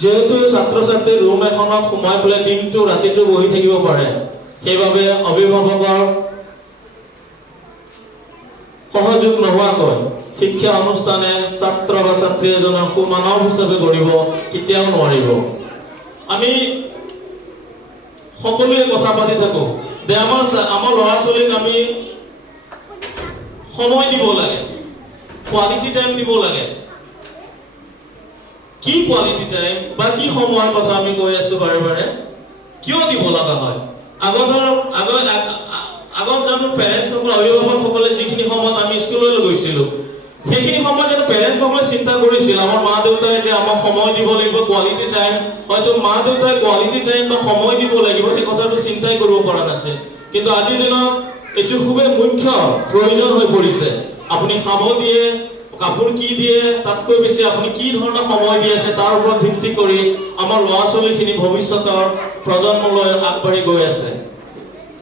যেহেতু ছাত্ৰ ছাত্ৰী ৰুম এখনত সোমাই পেলাই দিনটো ৰাতিটো বহি থাকিব পাৰে, সেইবাবে অভিভাৱকৰ সহযোগ নোহোৱাকৈ শিক্ষা অনুষ্ঠানে ছাত্ৰ বা ছাত্ৰী এজনক সুমানৱ হিচাপে গঢ়িব কেতিয়াও নোৱাৰিব। আমি সকলোৱে কথা পাতি থাকো যে আমাৰ ল'ৰা ছোৱালীক আমি সময় দিব লাগে, কোৱালিটি টাইম দিব লাগে। কি কোৱালিটি টাইম বা কি সময়ৰ কথা আমি কৈ আছো বাৰে বাৰে? কিয় দিব লগা হয়? আগত জানো পেৰেণ্টছসকল অভিভাৱকসকলে যিখিনি সময়ত আমি স্কুললৈ গৈছিলোঁ, সেইখিনি সময়ত জানো পেৰেণ্টছসকলে চিন্তা কৰিছিল আমাৰ মা দেউতাই যে আমাক সময় দিব লাগিব, কোৱালিটি টাইম? হয়তো মা দেউতাই কোৱালিটি টাইম বা সময় দিব লাগিব সেই কথাটো চিন্তাই কৰিব পৰা নাছিল। কিন্তু আজিৰ দিনত এইটো খুবেই মুখ্য প্ৰয়োজন হৈ পৰিছে। আপুনি খাব দিয়ে, কাপোৰ কি দিয়ে, তাতকৈ বেছি আপুনি কি ধৰণৰ সময় দি আছে তাৰ ওপৰত ভিত্তি কৰি আমাৰ ল'ৰা ছোৱালীখিনি ভৱিষ্যতৰ প্ৰজন্মলৈ আগবাঢ়ি গৈ আছে।